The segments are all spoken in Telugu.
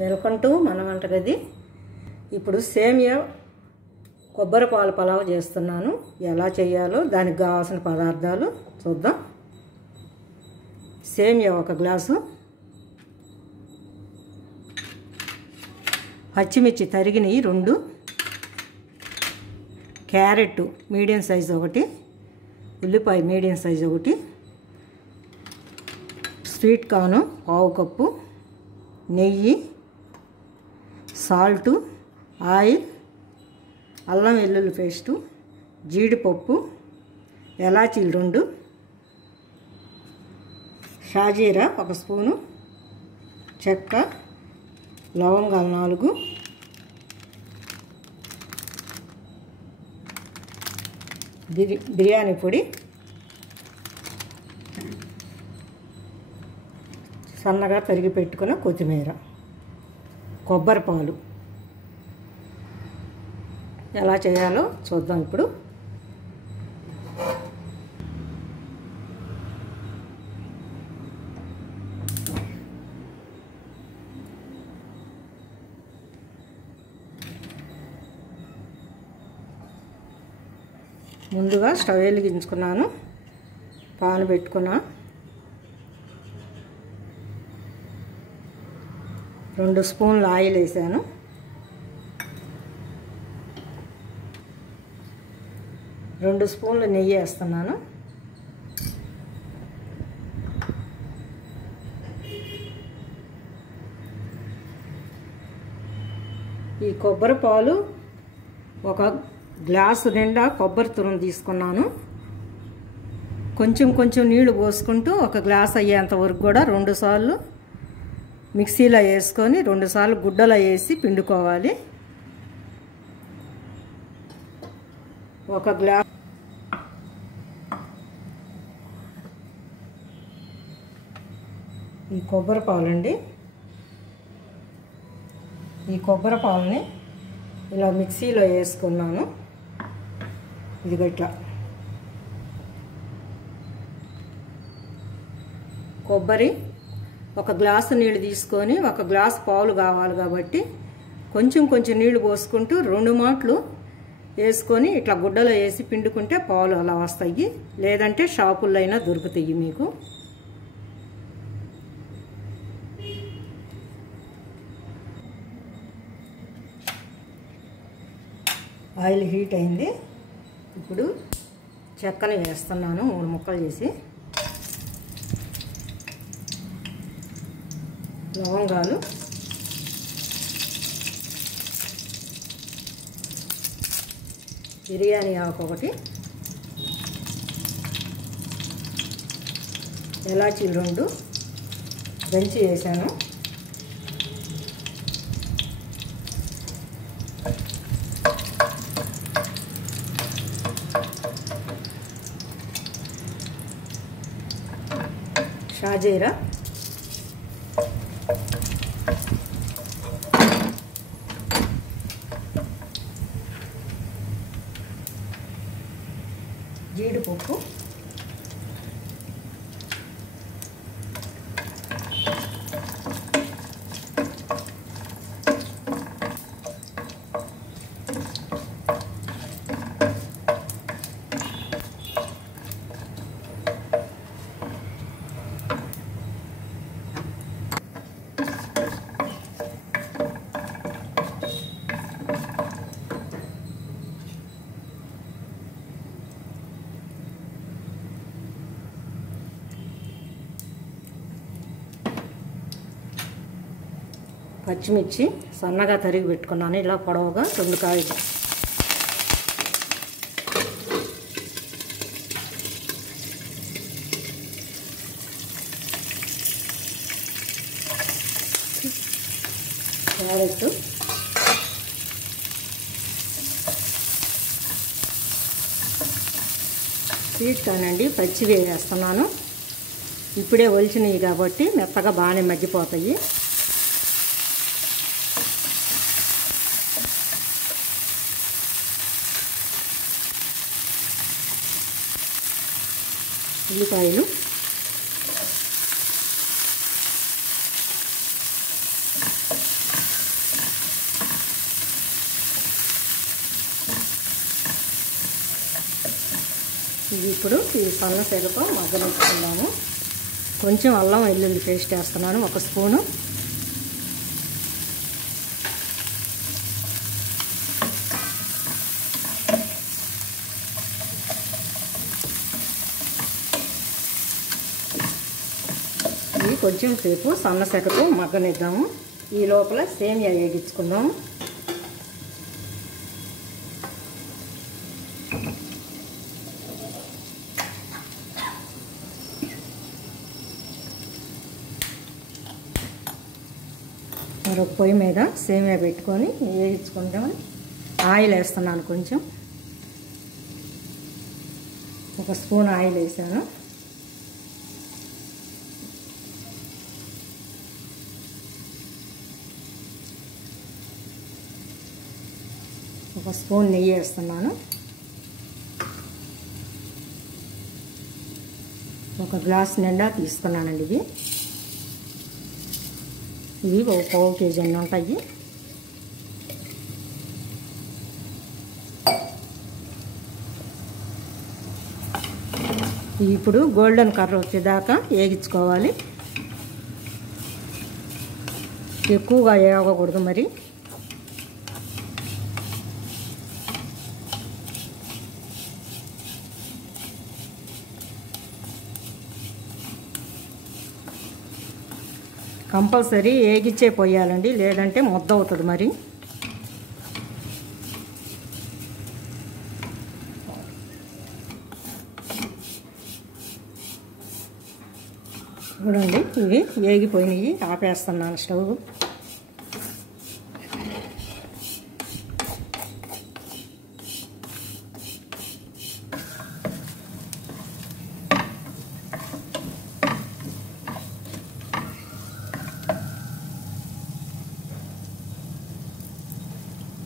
వెల్కమ్ టు మన వంటగది. ఇప్పుడు సేమియా కొబ్బరి పాలు పలావ్ చేస్తున్నాను. ఎలా చేయాలో దానికి కావాల్సిన పదార్థాలు చూద్దాం. సేమియా 1 గ్లాసు, పచ్చిమిర్చి తరిగినవి 2, క్యారెట్ మీడియం సైజు 1, ఉల్లిపాయ medium size 1, sweet corn 1/2 cup, నెయ్యి, సాల్టు, ఆయిల్, అల్లం వెల్లుల్లి పేస్టు, జీడిపప్పు, ఎలాచీలు 2, షాజీరా 1 స్పూను, చెక్క, లవంగాలు 4, బిర్యానీ పొడి, సన్నగా తరిగి పెట్టుకున్న కొత్తిమీర, కొబ్బరి పాలు. ఎలా చేయాలో చూద్దాం ఇప్పుడు. ముందుగా స్టవ్ వెలిగించుకున్నాను, పాలు పెట్టుకున్నా, 2 స్పూన్లు ఆయిల్ వేసాను, 2 స్పూన్లు నెయ్యి వేస్తున్నాను, ఈ కొబ్బరి పాలు 1 గ్లాసు నిండా కొబ్బరి తురుము తీసుకున్నాను. కొంచెం కొంచెం నీళ్లు పోసుకుంటూ 1 గ్లాస్ అయ్యేంత వరకు కూడా 2 సార్లు మిక్సీలో వేసుకొని 2 సార్లు గుడ్డలో వేసి పిండుకోవాలి. 1 గ్లాస్ ఈ కొబ్బరి పాలండి. ఈ కొబ్బరి పాలని ఇలా మిక్సీలో వేసుకున్నాను. ఇది గట్లా కొబ్బరి 1 గ్లాసు నీళ్ళు తీసుకొని 1 గ్లాసు పాలు కావాలి కాబట్టి కొంచెం కొంచెం నీళ్లు పోసుకుంటూ 2 మాటలు వేసుకొని ఇట్లా గుడ్డలో వేసి పిండుకుంటే పాలు అలా వస్తాయి. లేదంటే షాపుల్లో అయినా దొరుకుతాయి మీకు. ఆయిల్ హీట్ అయింది. ఇప్పుడు చెక్కని వేస్తున్నాను 3 ముక్కలు చేసి, లవంగాలు, బిర్యానీ ఆకు 1, ఎలాచీలు 2 దంచి వేసాను, షాజీరా, జీడిపప్పు, పచ్చిమిర్చి సన్నగా తరిగి పెట్టుకున్నాను. ఇలా పొడవుగా 2 కాయలు, క్యారెట్, స్వీట్ కార్న్ అండి, పచ్చివి వేస్తున్నాను. ఇప్పుడే ఒలిచినవి కాబట్టి మెత్తగా బాగానే మగ్గిపోతాయి. ఉల్లిపాయలు, ఇది ఇప్పుడు ఈ సన్న సెగతో మగ్గనిచ్చుకుందాము. కొంచెం అల్లం వెల్లుల్లి పేస్ట్ వేస్తున్నాను, 1 స్పూను. ఇది కొంచెం సేపు సన్న సెగతో మగ్గనిద్దాము. ఈ లోపల సేమియా వేగించుకుందాము. మరొక పొయ్యి మీద సేమియా పెట్టుకొని వేయించుకుంటాము. ఆయిల్ వేస్తున్నాను, కొంచెం 1 స్పూన్ ఆయిల్ వేసాను. ఒక స్పూన్ నెయ్యి వేస్తున్నాను. 1 గ్లాస్ నిండా తీసుకున్నానండి. ఇవి 1 పావు కేజీ అన్నీ ఉంటాయి. ఇప్పుడు గోల్డెన్ కలర్ వచ్చేదాకా వేగించుకోవాలి. ఎక్కువగా వేగకూడదు మరి. కంపల్సరీ వేగిచ్చే పోయాలండి, లేదంటే ముద్ద అవుతుంది మరి. చూడండి, ఇవి వేగిపోయినాయి. ఆపేస్తున్నాను స్టవ్.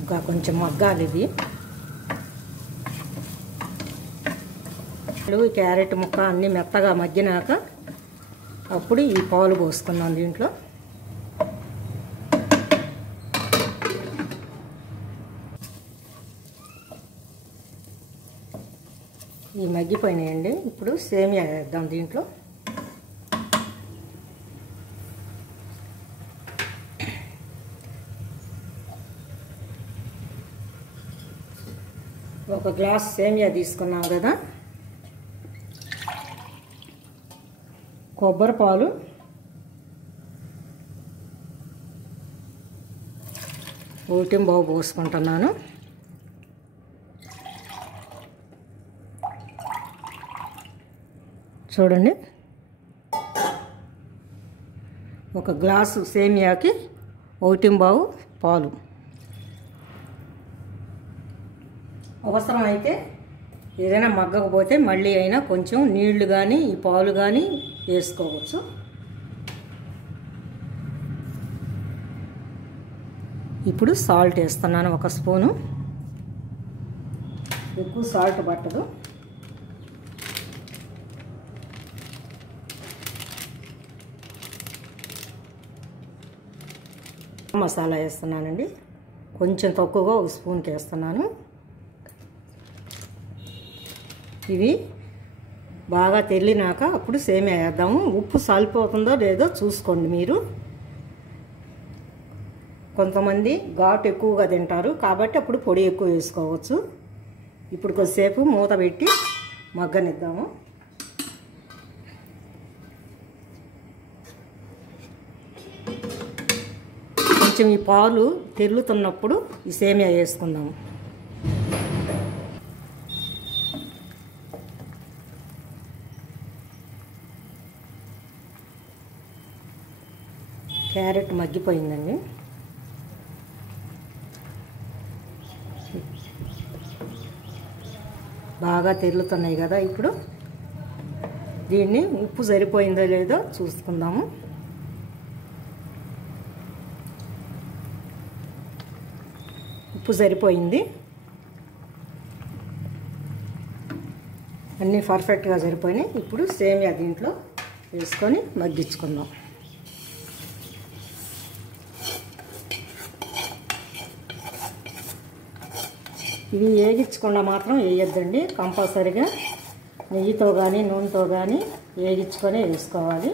ఇంకా కొంచెం మగ్గాలి ఇది. క్యారెట్ ముక్క అన్నీ మెత్తగా మగ్గినాక అప్పుడు ఈ పాలు పోసుకున్నాం దీంట్లో. ఈ మగ్గిపోయినాయండి. ఇప్పుడు సేమియా వేద్దాం దీంట్లో. ఒక గ్లాస్ సేమియా తీసుకున్నాం కదా. కొబ్బరి పాలు, ఒకటి బాగు పోసుకుంటున్నాను. చూడండి, 1 గ్లాసు సేమియాకి 1 పావు పాలు. అవసరం అయితే ఏదైనా మగ్గకపోతే మళ్ళీ అయినా కొంచెం నీళ్లు కానీ ఈ పాలు కానీ వేసుకోవచ్చు. ఇప్పుడు సాల్ట్ వేస్తున్నాను, 1 స్పూను. ఎక్కువ సాల్ట్ పట్టదు. మసాలా వేస్తున్నానండి, కొంచెం తక్కువగా 1 స్పూన్కి వేస్తున్నాను. ఇవి బాగా తెల్లినాక అప్పుడు సేమియా వేద్దాము. ఉప్పు సరిపోతుందో లేదో చూసుకోండి మీరు. కొంతమంది ఘాటు ఎక్కువగా తింటారు కాబట్టి అప్పుడు పొడి ఎక్కువ వేసుకోవచ్చు. ఇప్పుడు కొద్దిసేపు మూత పెట్టి మగ్గనిద్దాము. కొంచెం ఈ పాలు తెల్లుతున్నప్పుడు ఈ సేమియా వేసుకుందాము. క్యారెట్ మగ్గిపోయిందండి. బాగా తెల్లుతున్నాయి కదా. ఇప్పుడు దీన్ని ఉప్పు సరిపోయిందో లేదో చూసుకుందాము. ఉప్పు సరిపోయింది, అన్నీ పర్ఫెక్ట్గా సరిపోయినాయి. ఇప్పుడు సేమియా దీంట్లో వేసుకొని మగ్గించుకుందాం. ఇవి వేగించకుండా మాత్రం వేయొద్దండి, కంపల్సరీగా నెయ్యితో కానీ నూనెతో కానీ వేగించుకొని వేసుకోవాలి.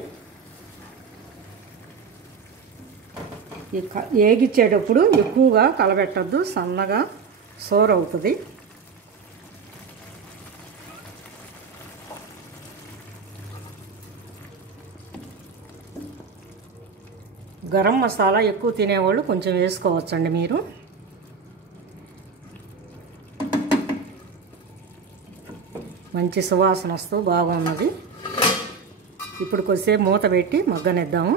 వేగించేటప్పుడు ఎక్కువగా కలబెట్టద్దు, సన్నగా సోర అవుతుంది. గరం మసాలా ఎక్కువ తినేవాళ్ళు కొంచెం వేసుకోవచ్చండి మీరు. మంచి సువాసన వస్తూ బాగున్నది. ఇప్పుడు కొద్దిసేపు మూత పెట్టి మగ్గనిద్దాము.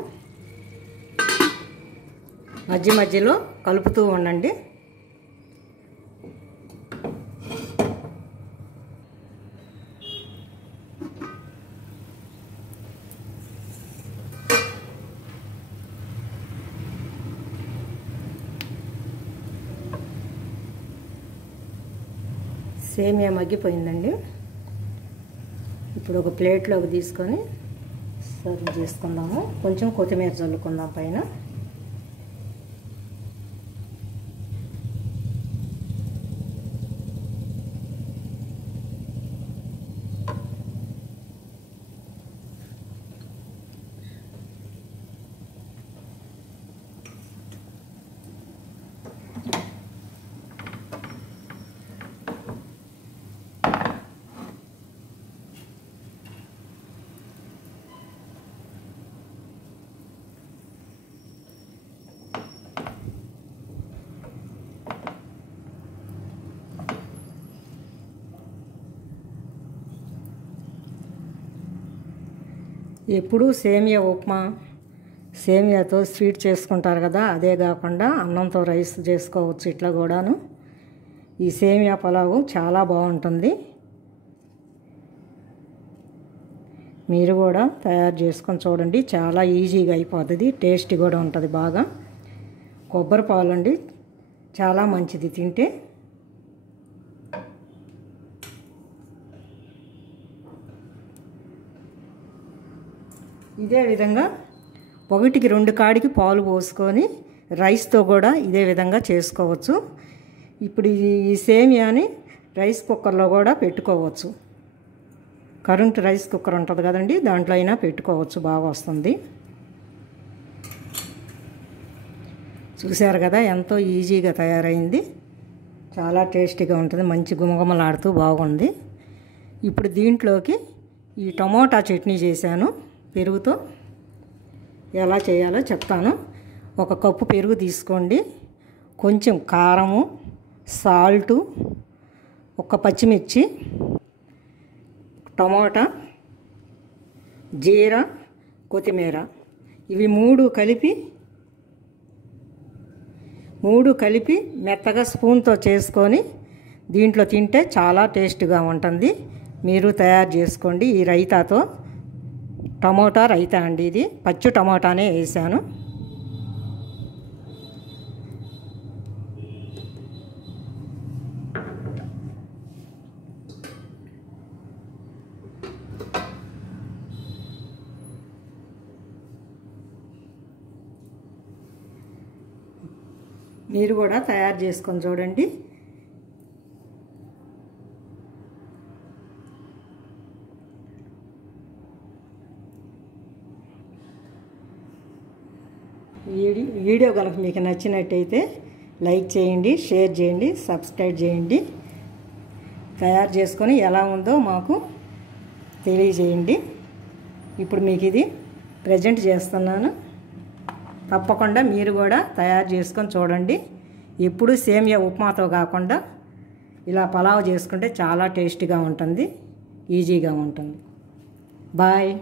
మధ్య మధ్యలో కలుపుతూ ఉండండి. సేమియా మగ్గిపోయిందండి. ఇప్పుడు ఒక ప్లేట్లోకి తీసుకొని సర్వ్ చేసుకుందాము. కొంచెం కొత్తిమీర చల్లుకుందాం పైన. ఎప్పుడు సేమియా ఉప్మా, సేమియాతో స్వీట్ చేసుకుంటారు కదా, అదే కాకుండా అన్నంతో రైస్ చేసుకోవచ్చు ఇట్లా కూడాను. ఈ సేమియా పులావు చాలా బాగుంటుంది. మీరు కూడా తయారు చేసుకొని చూడండి. చాలా ఈజీగా అయిపోతుంది, టేస్ట్ కూడా ఉంటుంది బాగా. కొబ్బరి పాలు అండి, చాలా మంచిది తింటే. ఇదే విధంగా 1కి 2 కాడికి పాలు పోసుకొని రైస్తో కూడా ఇదే విధంగా చేసుకోవచ్చు. ఇప్పుడు ఈ సేమియాని రైస్ కుక్కర్లో కూడా పెట్టుకోవచ్చు. కరెంట్ రైస్ కుక్కర్ ఉంటుంది కదండి, దాంట్లో అయినా పెట్టుకోవచ్చు, బాగా వస్తుంది. చూశారు కదా ఎంతో ఈజీగా తయారైంది. చాలా టేస్టీగా ఉంటుంది, మంచి గుమగుమలాడుతూ బాగుంది. ఇప్పుడు దీంట్లోకి ఈ టమోటా చట్నీ చేశాను పెరుగుతో. ఎలా చేయాలో చెప్తాను. 1 కప్పు పెరుగు తీసుకోండి, కొంచెం కారము, సాల్టు, 1 పచ్చిమిర్చి, టమోటా, జీరా, కొత్తిమీర, ఇవి 3 కలిపి మెత్తగా స్పూన్తో చేసుకొని దీంట్లో తింటే చాలా టేస్ట్గా ఉంటుంది. మీరు తయారు చేసుకోండి. ఈ రైతాతో, టమోటా రైతా అండి ఇది, పచ్చి టమోటానే వేసాను. మీరు కూడా తయారు చేసుకొని చూడండి. వీడియో కనుక మీకు నచ్చినట్టయితే లైక్ చేయండి, షేర్ చేయండి, సబ్స్క్రైబ్ చేయండి. తయారు చేసుకొని ఎలా ఉందో మాకు తెలియజేయండి. ఇప్పుడు మీకు ఇది ప్రజెంట్ చేస్తున్నాను. తప్పకుండా మీరు కూడా తయారు చేసుకొని చూడండి. ఎప్పుడు సేమియా ఉప్మాతో కాకుండా ఇలా పులావ్ చేసుకుంటే చాలా టేస్టీగా ఉంటుంది, ఈజీగా ఉంటుంది. బాయ్.